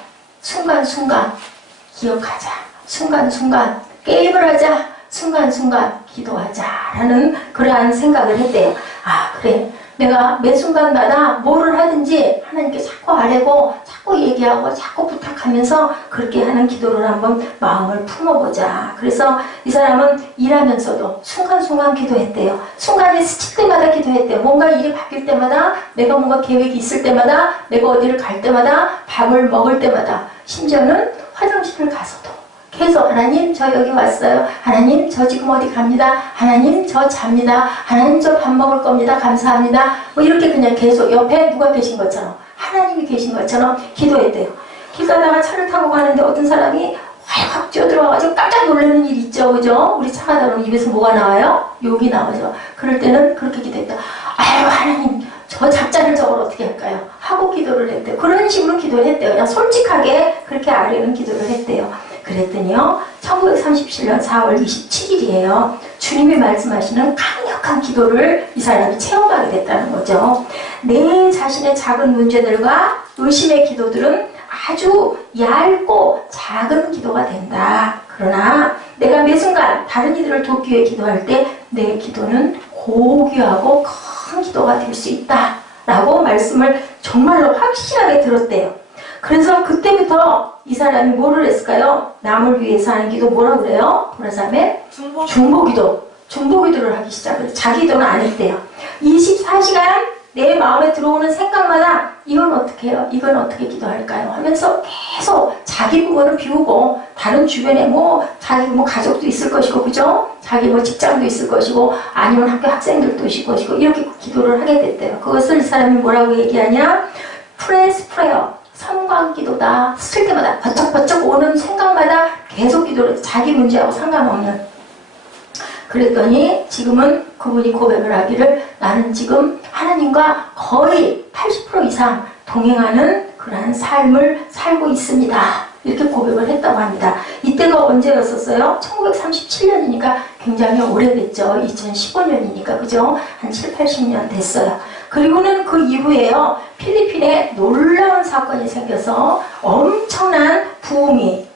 기억하자. 순간순간 게임을 하자. 순간순간 기도하자. 라는 그러한 생각을 했대요. 아, 그래. 내가 매 순간마다 뭐를 하든지 하나님께 자꾸 아뢰고 자꾸 얘기하고 자꾸 부탁하면서 그렇게 하는 기도를 한번 마음을 품어보자. 그래서 이 사람은 일하면서도 순간순간 기도했대요. 순간이 스칠 때마다 기도했대요. 뭔가 일이 바뀔 때마다 내가 뭔가 계획이 있을 때마다 내가 어디를 갈 때마다 밥을 먹을 때마다 심지어는 화장실을 가서도 계속 하나님 저 여기 왔어요. 하나님 저 지금 어디 갑니다. 하나님 저 잡니다. 하나님 저 밥 먹을 겁니다. 감사합니다. 뭐 이렇게 그냥 계속 옆에 누가 계신 것처럼 하나님이 계신 것처럼 기도했대요. 길 가다가 차를 타고 가는데 어떤 사람이 확 뛰어들어가지고 깜짝 놀라는 일 있죠. 그죠? 우리 차 가다 보면 입에서 뭐가 나와요? 욕이 나오죠. 그럴 때는 그렇게 기도했다. 아유, 하나님, 저 작자를 저걸 어떻게 할까요? 하고 기도를 했대요. 그런 식으로 기도를 했대요. 그냥 솔직하게 그렇게 아뢰는 기도를 했대요. 그랬더니요, 1937년 4월 27일이에요. 주님이 말씀하시는 강력한 기도를 이 사람이 체험하게 됐다는 거죠. 내 자신의 작은 문제들과 의심의 기도들은 아주 얇고 작은 기도가 된다. 그러나 내가 매 순간 다른 이들을 돕기 위해 기도할 때 내 기도는 고귀하고 큰 기도가 될 수 있다. 라고 말씀을 정말로 확실하게 들었대요. 그래서 그때부터 이 사람이 뭐를 했을까요? 남을 위해서 하는 기도 뭐라고 그래요? 보라사람의 중보기도. 중보기도를 하기 시작해요. 자기 기도는 안 했대요. 24시간 내 마음에 들어오는 생각마다 이건 어떻게 해요? 이건 어떻게 기도할까요? 하면서 계속 자기 부분을 비우고 다른 주변에 자기 가족도 있을 것이고, 그죠? 자기 직장도 있을 것이고, 아니면 학교 학생들도 있을 것이고, 이렇게 기도를 하게 됐대요. 그것을 이 사람이 뭐라고 얘기하냐? 프레스 프레어. 섬광기도다. 쓸 때마다 버쩍버쩍 오는 생각마다 계속 기도를 해서 자기 문제하고 상관없는. 그랬더니 지금은 그분이 고백을 하기를 나는 지금 하나님과 거의 80% 이상 동행하는 그러한 삶을 살고 있습니다. 이렇게 고백을 했다고 합니다. 이때가 언제였었어요? 1937년이니까 굉장히 오래됐죠. 2015년이니까 그죠? 한 7, 80년 됐어요. 그리고는 그 이후에요. 필리핀에 놀라운 사건이 생겨서 엄청난 부흥이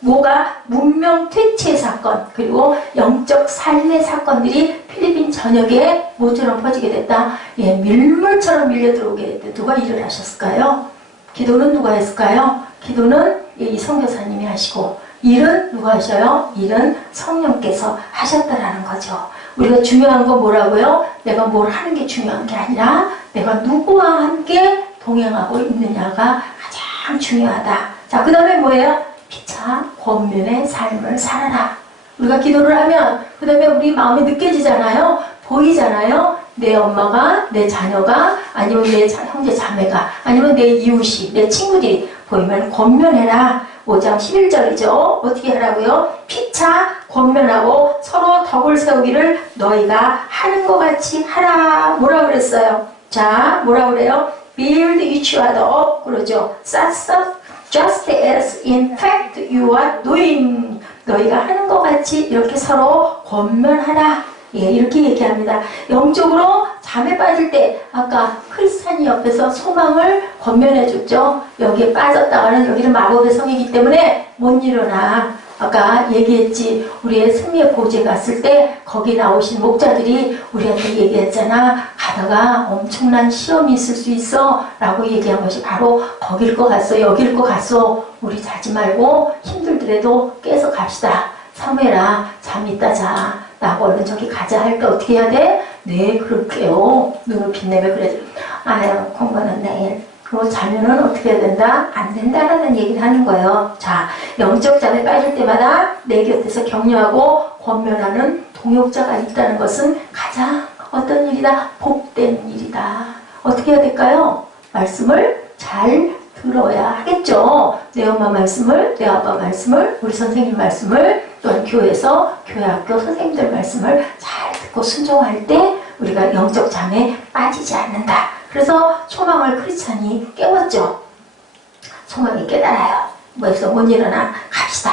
문명 퇴치의 사건 그리고 영적 살해 사건들이 필리핀 전역에 모처럼 퍼지게 됐다. 예, 밀물처럼 밀려 들어오게 됐다. 누가 일을 하셨을까요? 기도는 누가 했을까요? 기도는 이 선교사님이 하시고 일은 누가 하셔요? 일은 성령께서 하셨다라는 거죠. 우리가 중요한 건 뭐라고요? 내가 뭘 하는 게 중요한 게 아니라 내가 누구와 함께 동행하고 있느냐가 가장 중요하다. 자, 그 다음에 뭐예요? 피차 권면의 삶을 살아라. 우리가 기도를 하면 그 다음에 우리 마음이 느껴지잖아요. 보이잖아요. 내 엄마가, 내 자녀가, 아니면 내 형제 자매가, 아니면 내 이웃이, 내 친구들이 보이면 권면해라. 5장 11절이죠. 어떻게 하라고요? 피차 권면하고 서로 덕을 세우기를 너희가 하는 것 같이 하라. 뭐라 그랬어요? 자, 뭐라 그래요? Build each other up. 그러죠. Just as in fact you are doing. 너희가 하는 것 같이 이렇게 서로 권면하라. 예, 이렇게 얘기합니다. 영적으로 잠에 빠질 때 아까 크리스찬이 옆에서 소망을 권면해 줬죠. 여기에 빠졌다가는 여기는 마법의 성이기 때문에 못 일어나. 아까 얘기했지. 우리의 승리의 보좌에 갔을 때 거기 나오신 목자들이 우리한테 얘기했잖아. 가다가 엄청난 시험이 있을 수 있어 라고 얘기한 것이 바로 거길 것 같소, 여길 것 같소. 우리 자지 말고 힘들더라도 깨서 갑시다. 사무엘아, 잠 있다 자. 라고 얼른 저기 가자 할 때 어떻게 해야 돼? 네, 그럴게요. 눈을 빛내며 그래. 아유, 공부는 내일. 그리고 자면은 어떻게 해야 된다? 안 된다라는 얘기를 하는 거예요. 자, 영적 잠에 빠질 때마다 내 곁에서 격려하고 권면하는 동역자가 있다는 것은 가장 어떤 일이다? 복된 일이다. 어떻게 해야 될까요? 말씀을 잘 들어야 하겠죠. 내 엄마 말씀을, 내 아빠 말씀을, 우리 선생님 말씀을, 또한 교회에서 교회학교 선생님들 말씀을 잘 듣고 순종할 때 우리가 영적 잠에 빠지지 않는다. 그래서 소망을 크리스찬이 깨웠죠. 소망이 깨달아요. 뭐해서 못 일어나 갑시다.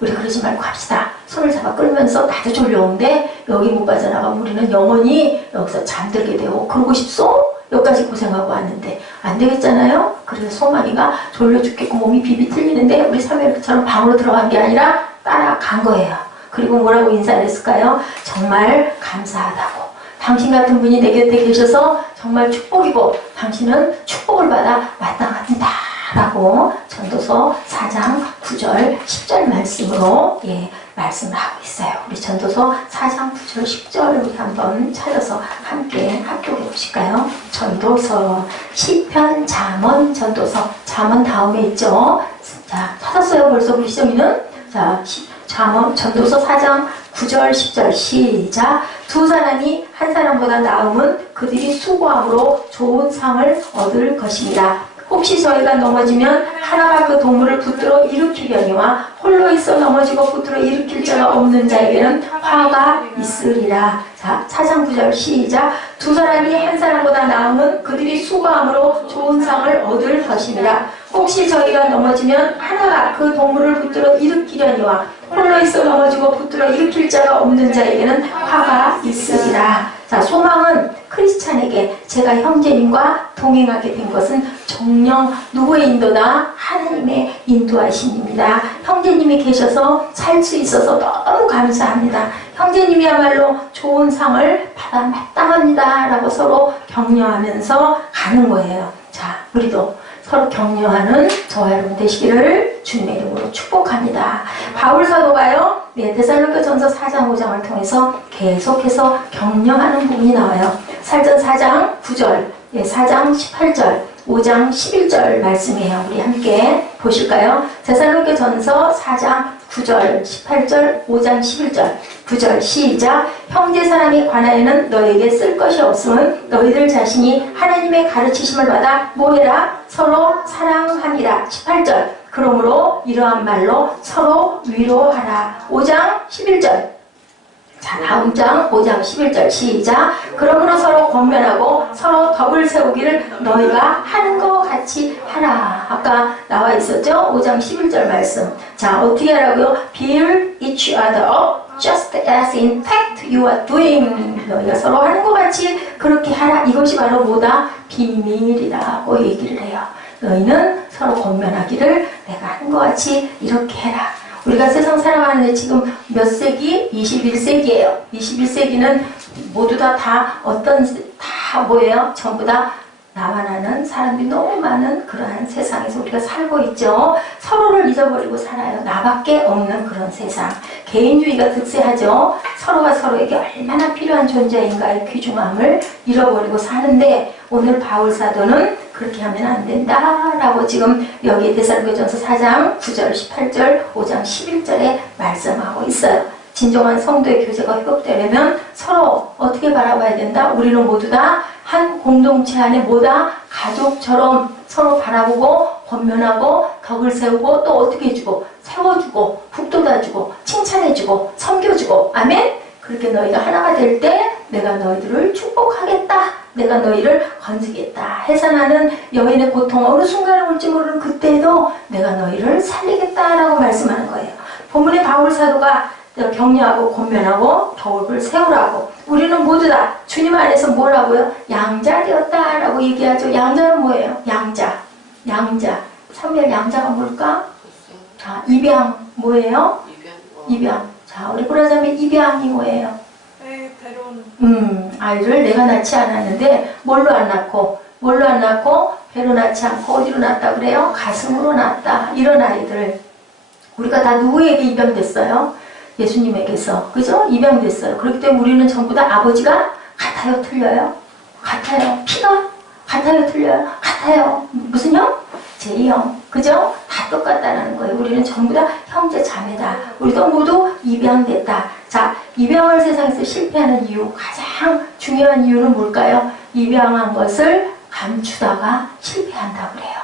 우리 그러지 말고 갑시다. 손을 잡아 끌면서 나도 졸려오는데 여기 못 빠져나가면 우리는 영원히 여기서 잠들게 되고 그러고 싶소? 여기까지 고생하고 왔는데 안 되겠잖아요. 그래서 소망이가 졸려 죽겠고 몸이 비비 틀리는데 우리 사무엘처럼 방으로 들어간 게 아니라 따라간 거예요. 그리고 뭐라고 인사를 했을까요? 정말 감사하다고. 당신 같은 분이 내 곁에 계셔서 정말 축복이고 당신은 축복을 받아 마땅합니다. 라고 전도서 4장 9절 10절 말씀으로 말씀을 하고 있어요. 우리 전도서 4장 9절 10절 우리 한번 찾아서 함께 합독해 보실까요? 전도서 시편 잠언 전도서 잠언 다음에 있죠. 자, 찾았어요 벌써 우리 시험이는? 자, 잠언 전도서 4장 9절 10절 시작. 두 사람이 한 사람보다 나음은 그들이 수고함으로 좋은 상을 얻을 것입니다. 혹시 저희가 넘어지면 하나가 그 동물을 붙들어 일으키려니와 홀로 있어 넘어지고 붙들어 일으킬 자가 없는 자에게는 화가 있으리라. 자, 4장 9절 시작. 두 사람이 한 사람보다 나음은 그들이 수고함으로 좋은 상을 얻을 것입니다. 혹시 저희가 넘어지면 하나가 그 동물을 붙들어 일으키려니와 홀로 있어 넘어지고 붙들어 일으킬 자가 없는 자에게는 화가 있으리라. 자, 소망은 크리스찬에게 제가 형제님과 동행하게 된 것은 정녕 누구의 인도나 하나님의 인도하심입니다. 형제님이 계셔서 살 수 있어서 너무 감사합니다. 형제님이야말로 좋은 상을 받아 마땅합니다 라고 서로 격려하면서 가는 거예요. 자, 우리도 서로 격려하는 저와 여러분 되시기를 주님의 이름으로 축복합니다. 바울 사도가요, 데살로니가전서 4장 5장을 통해서 계속해서 격려하는 부분이 나와요. 살전 4장 9절, 4장 18절, 5장 11절 말씀이에요. 우리 함께 보실까요? 데살로니가전서 4장 9절, 18절, 5장 11절, 9절 시작. 형제 사람이 관하여는 너에게 쓸 것이 없음은 너희들 자신이 하나님의 가르치심을 받아 뭐해라? 서로 사랑함이라. 18절. 그러므로 이러한 말로 서로 위로하라. 5장 11절. 자, 다음 장 5장 11절 시작. 그러므로 서로 권면하고 서로 덕을 세우기를 너희가 하는 것 같이 하라. 아까 나와 있었죠? 5장 11절 말씀. 자, 어떻게 하라고요? Build each other up just as in fact you are doing. 너희가 서로 하는 것 같이 그렇게 하라. 이것이 바로 뭐다? 비밀이라고 얘기를 해요. 너희는 서로 권면하기를 내가 하는 것 같이 이렇게 해라. 우리가 세상 살아가는데 지금 몇 세기? 21세기예요. 21세기는 모두 다 뭐예요? 전부 다 나만 아는 사람들이 너무 많은 그러한 세상에서 우리가 살고 있죠. 서로를 잊어버리고 살아요. 나밖에 없는 그런 세상. 개인주의가 득세하죠. 서로가 서로에게 얼마나 필요한 존재인가의 귀중함을 잃어버리고 사는데 오늘 바울 사도는 그렇게 하면 안 된다라고 지금 여기 데살로니가전서 4장 9절, 18절, 5장 11절에 말씀하고 있어요. 진정한 성도의 교제가 회복되려면 서로 어떻게 바라봐야 된다? 우리는 모두 다 한 공동체 안에 뭐다? 가족처럼 서로 바라보고 권면하고 덕을 세우고 또 어떻게 해주고 세워주고 북돋아주고 칭찬해주고 섬겨주고 아멘? 그렇게 너희가 하나가 될 때 내가 너희들을 축복하겠다. 내가 너희를 건지겠다. 해산하는 여인의 고통 어느 순간에 올지 모르는 그때에도 내가 너희를 살리겠다라고 말씀하는 거예요. 본문의 바울 사도가 격려하고 권면하고 덕을 세우라고 우리는 모두 다 주님 안에서 뭐라고요? 양자 되었다라고 얘기하죠. 양자는 뭐예요? 양자. 사무엘 양자가 뭘까? 자, 입양 뭐예요? 입양. 자, 우리 브라자매 입양이 뭐예요? 아이를 내가 낳지 않았는데 뭘로 안 낳고 배로 낳지 않고 어디로 낳았다 그래요? 가슴으로 낳았다. 이런 아이들 우리가 다 누구에게 입양됐어요? 예수님에게서. 그죠? 입양됐어요. 그렇기 때문에 우리는 전부 다 아버지가 같아요? 틀려요? 같아요. 피가 같아요? 틀려요? 같아요. 무슨 형? 제2형. 그죠? 다 똑같다는 거예요. 우리는 전부 다 형제 자매다. 우리도 모두 입양됐다. 자, 입양을 세상에서 실패하는 이유, 가장 중요한 이유는 뭘까요? 입양한 것을 감추다가 실패한다고 그래요.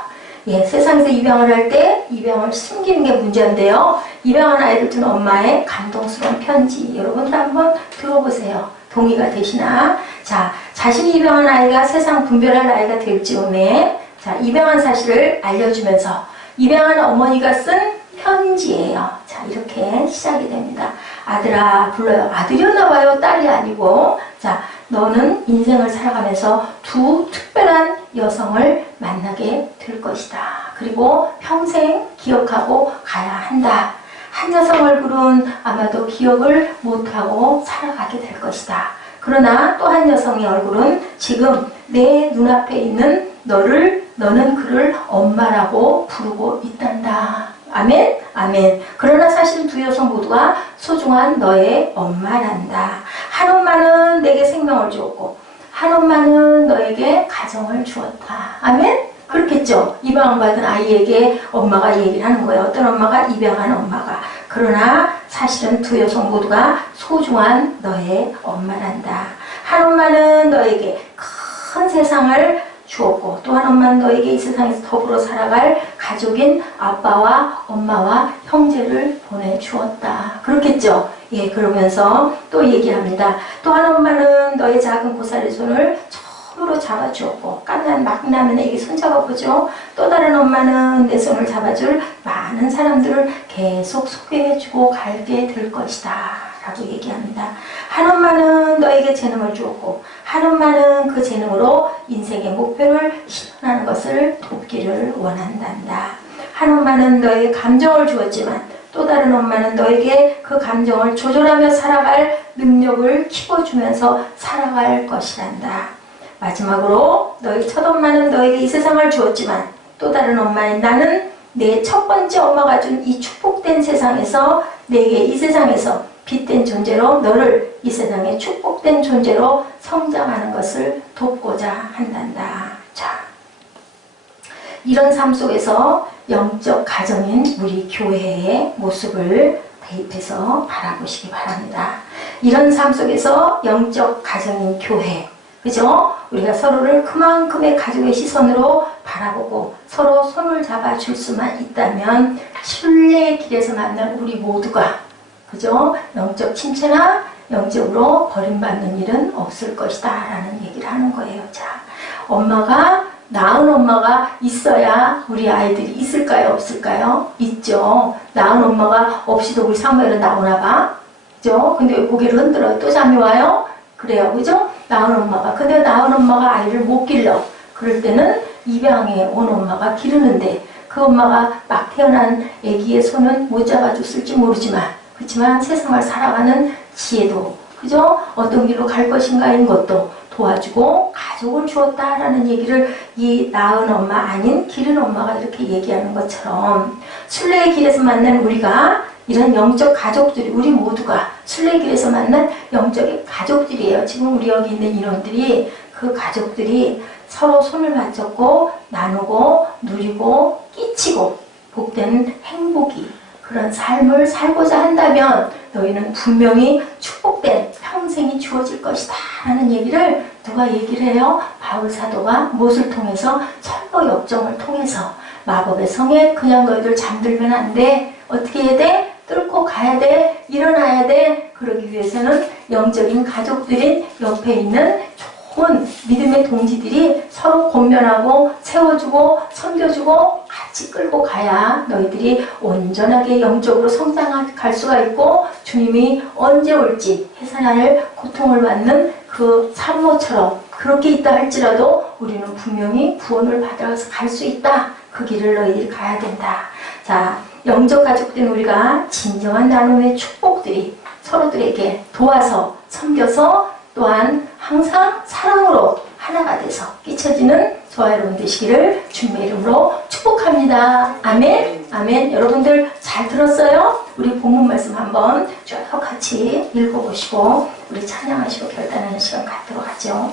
예, 세상에서 입양을 할 때 입양을 숨기는 게 문제인데요. 입양한 아이를 둔 엄마의 감동스러운 편지 여러분들 한번 들어보세요. 동의가 되시나? 자, 자신이 입양한 아이가 세상 분별할 아이가 될 즈음에 자, 입양한 사실을 알려주면서 입양한 어머니가 쓴 편지예요. 자, 이렇게 시작이 됩니다. 아들아 불러요. 아들이었나 봐요. 딸이 아니고. 자, 너는 인생을 살아가면서 두 특별한 여성을 만나게 될 것이다. 그리고 평생 기억하고 가야 한다. 한 여성 얼굴은 아마도 기억을 못하고 살아가게 될 것이다. 그러나 또 한 여성의 얼굴은 지금 내 눈앞에 있는 너는 그를 엄마라고 부르고 있단다. 아멘? 아멘. 그러나 사실은 두 여성 모두가 소중한 너의 엄마란다. 한 엄마는 내게 생명을 주었고 한 엄마는 너에게 가정을 주었다. 아멘? 그렇겠죠? 입양받은 아이에게 엄마가 얘기를 하는 거예요. 어떤 엄마가? 입양한 엄마가. 그러나 사실은 두 여성 모두가 소중한 너의 엄마란다. 한 엄마는 너에게 큰 세상을 주었고 또한 엄마는 너에게 이 세상에서 더불어 살아갈 가족인 아빠와 엄마와 형제를 보내주었다. 그렇겠죠? 예, 그러면서 또 얘기합니다. 또한 엄마는 너의 작은 고사리 손을 처음으로 잡아주었고 깐난 막 나면 애기 손잡아보죠. 또 다른 엄마는 내 손을 잡아줄 많은 사람들을 계속 소개해주고 갈게 될 것이다 라고 얘기합니다. 한 엄마는 너에게 재능을 주었고 한 엄마는 그 재능으로 인생의 목표를 실현하는 것을 돕기를 원한단다. 한 엄마는 너에게 감정을 주었지만 또 다른 엄마는 너에게 그 감정을 조절하며 살아갈 능력을 키워주면서 살아갈 것이란다. 마지막으로 너희 첫 엄마는 너에게 이 세상을 주었지만 또 다른 엄마인 나는 내 첫 번째 엄마가 준 이 축복된 세상에서 내게 이 세상에서 빛된 존재로 너를 이 세상의 축복된 존재로 성장하는 것을 돕고자 한단다. 자, 이런 삶 속에서 영적 가정인 우리 교회의 모습을 대입해서 바라보시기 바랍니다. 이런 삶 속에서 영적 가정인 교회, 그죠? 우리가 서로를 그만큼의 가족의 시선으로 바라보고 서로 손을 잡아줄 수만 있다면 신뢰의 길에서 만난 우리 모두가, 그죠? 영적 침체나 영적으로 버림받는 일은 없을 것이다 라는 얘기를 하는 거예요. 자, 낳은 엄마가 있어야 우리 아이들이 있을까요? 없을까요? 있죠. 낳은 엄마가 없이도 우리 사무엘은 나오나 봐. 그죠? 근데 왜 고개를 흔들어요? 또 잠이 와요? 그래요. 그죠? 낳은 엄마가. 근데 낳은 엄마가 아이를 못 길러. 그럴 때는 입양에 온 엄마가 기르는데 그 엄마가 막 태어난 아기의 손은 못 잡아줬을지 모르지만 그렇지만 세상을 살아가는 지혜도, 그죠? 어떤 길로 갈 것인가인 것도 도와주고 가족을 주었다라는 얘기를 이 낳은 엄마 아닌 기른 엄마가 이렇게 얘기하는 것처럼 순례의 길에서 만난 우리가 이런 영적 가족들이, 우리 모두가 순례의 길에서 만난 영적인 가족들이에요. 지금 우리 여기 있는 인원들이 그 가족들이 서로 손을 맞잡고 나누고 누리고 끼치고 복된 행복이 그런 삶을 살고자 한다면 너희는 분명히 축복된 평생이 주어질 것이다 라는 얘기를 누가 얘기를 해요? 바울 사도가 무엇을 통해서? 철거 역정을 통해서 마법의 성에 그냥 너희들 잠들면 안 돼. 어떻게 해야 돼? 뚫고 가야 돼. 일어나야 돼. 그러기 위해서는 영적인 가족들인 옆에 있는 좋은 믿음의 동지들이 서로 권면하고 세워주고 섬겨주고 같이 끌고 가야 너희들이 온전하게 영적으로 성장할 수가 있고 주님이 언제 올지 해산할 고통을 받는 그 산모처럼 그렇게 있다 할지라도 우리는 분명히 구원을 받아서 갈 수 있다. 그 길을 너희들이 가야 된다. 자, 영적 가족된 우리가 진정한 나눔의 축복들이 서로들에게 도와서 섬겨서 또한 항상 사랑으로 하나가 돼서 끼쳐지는 저와 여러분 되시기를 주님의 이름으로 축복합니다. 아멘. 아멘. 여러분들 잘 들었어요? 우리 본문 말씀 한번 쭉 같이 읽어보시고 우리 찬양하시고 결단하는 시간 갖도록 하죠.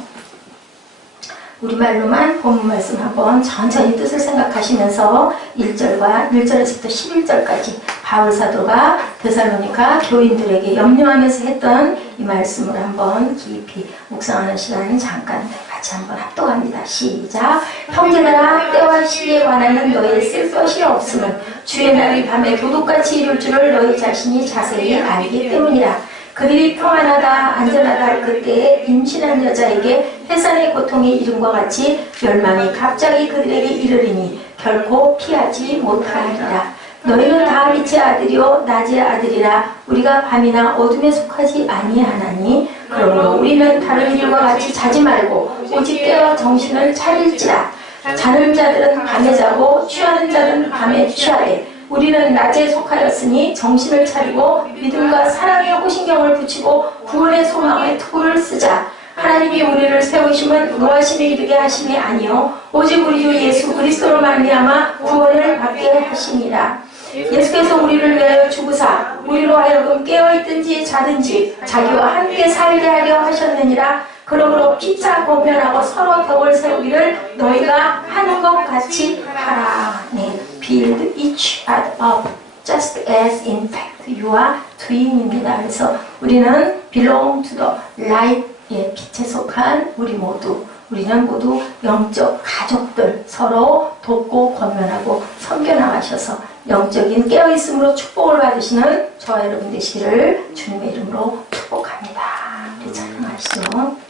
우리말로만 본문 말씀 한번 천천히 뜻을 생각하시면서 1절에서부터 11절까지 바울 사도가 데살로니가 교인들에게 염려하면서 했던 이 말씀을 한번 깊이 묵상하는 시간 잠깐 같이 한번 합독합니다. 시작. 형제들아, 때와 시기에 관하여는 너희 쓸 것이 없음은 주의 날이 밤에 도둑같이 이룰 줄을 너희 자신이 자세히 알기 때문이라. 그들이 평안하다 안전하다 할 그때에 임신한 여자에게 해산의 고통이 이름과 같이 멸망이 갑자기 그들에게 이르리니 결코 피하지 못하리라. 너희는 다 빛의 아들이요 낮의 아들이라. 우리가 밤이나 어둠에 속하지 아니하나니 그러므로 우리는 다른 이들과 같이 자지 말고 오직 깨어 정신을 차릴지라. 자는 자들은 밤에 자고 취하는 자들은 밤에 취하되 우리는 낮에 속하였으니 정신을 차리고 믿음과 사랑에 호신경을 붙이고 구원의 소망의 투구를 쓰자. 하나님이 우리를 세우심은 노하심에 이르게 하심이 아니요 오직 우리 주 예수 그리스도로 말미암아 구원을 받게 하심이라. 예수께서 우리를 위하여 죽으사 우리로 하여금 깨어있든지 자든지 자기와 함께 살게 하려 하셨느니라. 그러므로 피차 권면하고 서로 덕을 세우기를 너희가 하는 것 같이 하라. 네, build each other up just as in fact you are doing입니다. 그래서 우리는 belong to the light, 예, 빛에 속한 우리 모두 우리는 모두 영적 가족들 서로 돕고 권면하고 섬겨나가셔서 영적인 깨어있음으로 축복을 받으시는 저와 여러분 되시기를 주님의 이름으로 축복합니다. 우리 찬양하시죠.